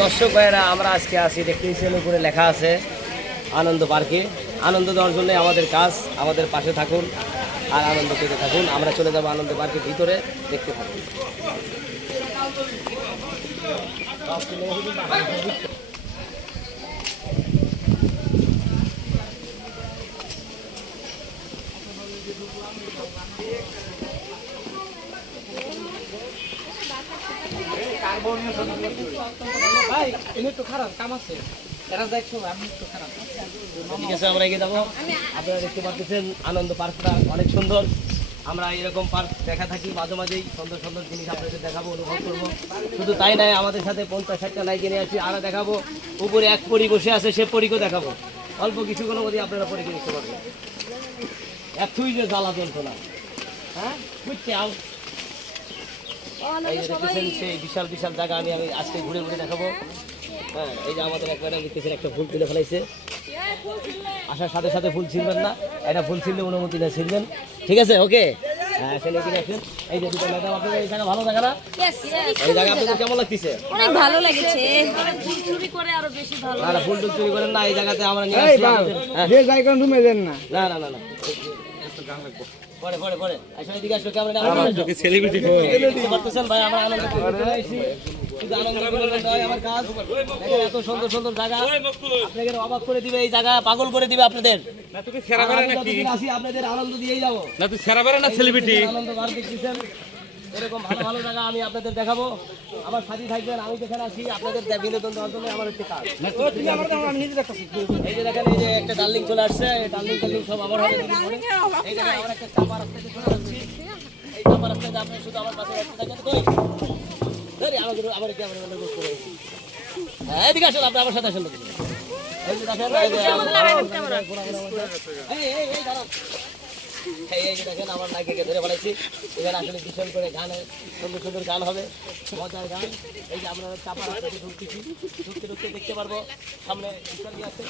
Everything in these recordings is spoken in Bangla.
দর্শক ভাইয়েরা, আমরা আজকে আছি দেখতেছেন উপরে লেখা আছে আনন্দ পার্কে। আনন্দ দেওয়ার জন্য আমাদের কাজ, আমাদের পাশে থাকুন আর আনন্দ পেতে থাকুন। আমরা চলে যাব আনন্দ পার্কের ভিতরে, দেখতে থাকুন। ভাই এনে একটু খারাপ কাম আছে ঠিক আছে, আমরা এগিয়ে যাব। আপনারা দেখতে পাচ্ছেন আনন্দ পার্কটা অনেক সুন্দর। আমরা এরকম পার্ক দেখা থাকি মাঝে মাঝেই, সুন্দর সুন্দর জিনিস আপনাদের দেখাবো, অনুভব করব। শুধু তাই নয়, আমাদের সাথে পঞ্চাশ ষাটটা নাইকে নিয়ে আসছি আমরা দেখাবো। উপরে এক পরি বসে আছে, সে পরিকেও দেখাবো। অল্প কিছুক্ষণের মধ্যে আপনারা পরীকে দেখতে পারবেন। এতই যে জ্বালা যন্ত্রণা। হ্যাঁ? বুঝছে আও এই যে দেখতেছেন সেই বিশাল বিশাল জায়গা আমি আমি আজকে ঘুরে ঘুরে দেখাবো। হ্যাঁ এই যে আমাদের দেখতেছেন একটা ফুল তুলে ফেলাইছে। আসার সাথে সাথে ফুল ছিঁড়বেন না। এটা ফুল ছিঁড়লে অনুমতি না ঠিক আছে ওকে? হ্যাঁ আসেন। এই যে দুটো ম্যাডাম আপনাদের এই জায়গা ভালো জায়গা না এই জায়গা আপনাদের কেমন লাগতেছে? অনেক ভালো লেগেছে। চুরি করে আরও বেশি ভালো না না ফুল টুল চুরি করেন না এই জায়গাতে আমরা নিয়ে আপনাদের- হ্যাঁ। যে জায়গা রুমে দেন না। না না না না। পরে পরে পরে। আসলে এদিকে আসলে ক্যামেরা সেলিব্রিটি পারতেছেন ভাই আমরা আনন্দ করে শুধু আনন্দ করে আমার কাজ। এত সুন্দর সুন্দর জায়গা। আপনাদের অবাক করে দিবে এই জায়গা পাগল করে দিবে আপনাদের। না তুই সেরা বেড়া নাকি? আসি আপনাদের আনন্দ দিয়েই যাব। না তুই সেরা বেড়া না সেলিব্রিটি আনন্দ বার দেখতেছেন। এরকম ভালো ভালো জায়গা আমি আপনাদের দেখাবো। আমার সাথী থাকবেন আমি যেখানে আসি আপনাদের বিনোদন দেওয়ার জন্য আমার হচ্ছে কাজ। আমি নিজে দেখতেছি। এই যে দেখেন এই যে একটা ডার্লিং চলে আসছে ডার্লিং টার্লিং সব আবার হবে। এই আমরা একটা চাপা রাস্তাতে চলে যাচ্ছি এই চাপা রাস্তাতে আপনি শুধু আমার পাশে রাস্তা থাকেন কই? ধরি আমাদের আমার ক্যামেরা করে হ্যাঁ এদিকে আসুন আপনি আমার সাথে আসুন এই যে দেখেন এই যে এই এই এই দাঁড়ান এই এই যে আমার নায়িকাকে ধরে বাড়াইছি এখানে আসলে ভীষণ করে গান সুন্দর সুন্দর গান হবে, মজার গান। এই যে আমরা চাপা রাস্তাতে ঢুকতেছি, ঢুকতে ঢুকতে দেখতে পারব, সামনে আছে।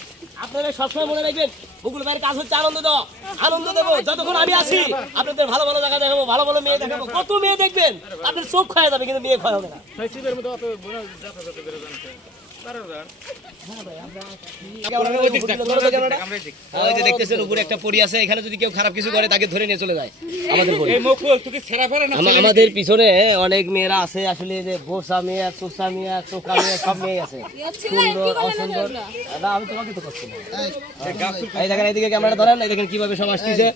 আপনারা সবসময় মনে রাখবেন গুগল ভাইয়ের কাজ হচ্ছে আনন্দ দেওয়া। আনন্দ দেবো, যতক্ষণ আমি আসি আপনাদের ভালো ভালো জায়গা দেখাবো, ভালো ভালো মেয়ে দেখাবো। কত মেয়ে দেখবেন? আপনার চোখ খাওয়া যাবে, কিন্তু মেয়ে খাওয়া হবে না। দেখতেছেন উপরে একটা পরি আছে এখানে যদি কেউ খারাপ কিছু করে তাকে ধরে নিয়ে চলে যায় আমাদের পিছনে অনেক মেয়েরা আছে আসলে যে বোসা মেয়ে চোষা মেয়ে চোখা মেয়ে সব মেয়ে আছে। সুন্দর অসুন্দর। আমি তোমাকে তো করছি এই দেখেন এইদিকে ক্যামেরা ধরেন এই দেখেন কীভাবে সব আসতেছে।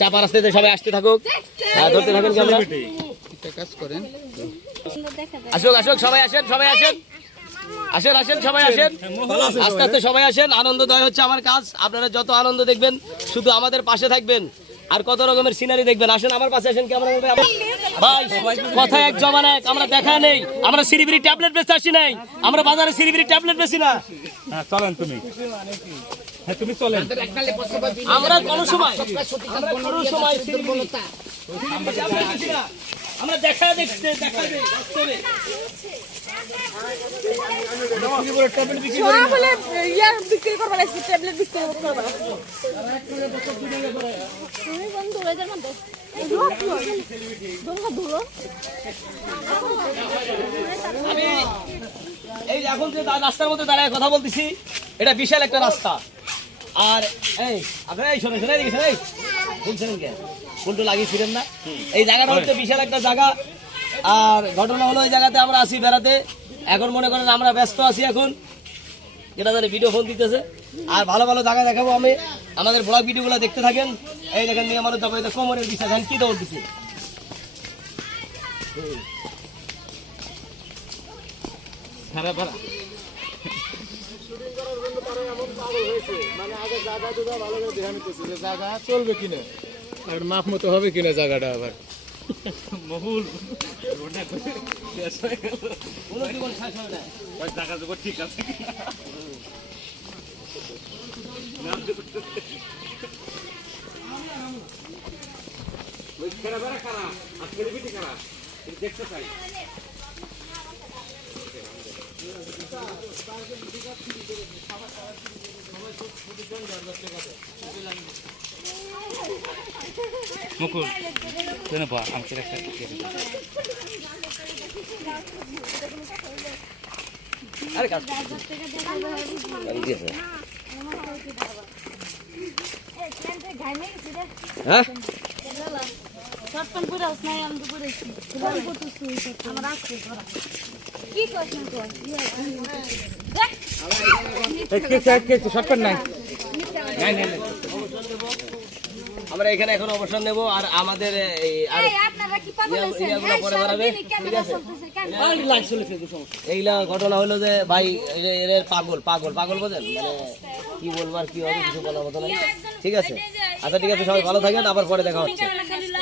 চাপা রাস্তাতে সবাই আসতে থাকুক। হ্যাঁ ধরতে থাকেন ক্যামেরা। কাজ করেন। আসুক আসুক সবাই আসেন সবাই আসেন। আসেন আসেন সবাই আসেন। আস্তে আস্তে সবাই আসেন। আনন্দদয় হচ্ছে আমার কাজ। আপনারা যত আনন্দ দেখবেন শুধু আমাদের পাশে থাকবেন। আর কত রকমের সিনারি দেখবেন। আসেন আমার পাশে আসেন ক্যামেরা ভাই। কথা এক জমা এক। আমরা দেখা নেই। আমরা সিরিবিরি ট্যাবলেট বেচতে আসি নাই। আমরা বাজারে সিরিবিরি ট্যাবলেট বেশি না। হ্যাঁ চলেন তুমি। হ্যাঁ তুমি চলেন। আমরা কোন সময় আমরা কোন সময় দেখা দেখতে দেখা বাস্তবে। সব বলে ইয়ার বিক্রি করবা লাগছে ট্যাবলেট বিক্রি করবা তুমি বন্ধ যাবেন এই আমি এই এখন যে রাস্তার মধ্যে দাঁড়ায় কথা বলতেছি এটা বিশাল একটা রাস্তা। আর এই আপনারা এই শোনেন শোনেন এদিকে শোনেন শুনছেন কে? ফুলটু লাগিয়ে ফিরেন না? এই জায়গাটা হচ্ছে বিশাল একটা জায়গা। আর ঘটনা হলো এই জায়গাতে আমরা আসি বেড়াতে। এখন মনে করেন আমরা ব্যস্ত আছি এখন। যেটা ধরে ভিডিও ফোন দিতেছে। আর ভালো ভালো জায়গা দেখাবো আমি। আমাদের ব্লগ ভিডিওগুলো দেখতে থাকেন। এই দেখেন নিয়ে যাব এটা কোমরের বিষয় ধান কি দৌড় দিচ্ছে। চলবে কিনা মাপ মতো হবে কিনা জায়গাটা আবার? মহুল। রোডে শেষ হয়ে গেল শেষ ওই জায়গা জগৎ ঠিক আছে। ওই সেরা বেড়া কারা আর সেলিব্রিটি কারা এটা দেখতে চাই মুকুল। কেন বা আমাকে একটা আরে কাজ আমি হ্যাঁ কি নাই। নাই নাই নাই। আমরা এখানে এখন অবসর নেব আর আমাদের ইয়া- এইগুলা ঘটনা হলো যে ভাই এর- এর পাগল পাগল পাগল বোঝেন? মানে কি বলব আর কি হবে কিছু বলার মতো নাই। ঠিক আছে? আচ্ছা ঠিক আছে সবাই ভালো থাকেন আবার পরে দেখা হচ্ছে।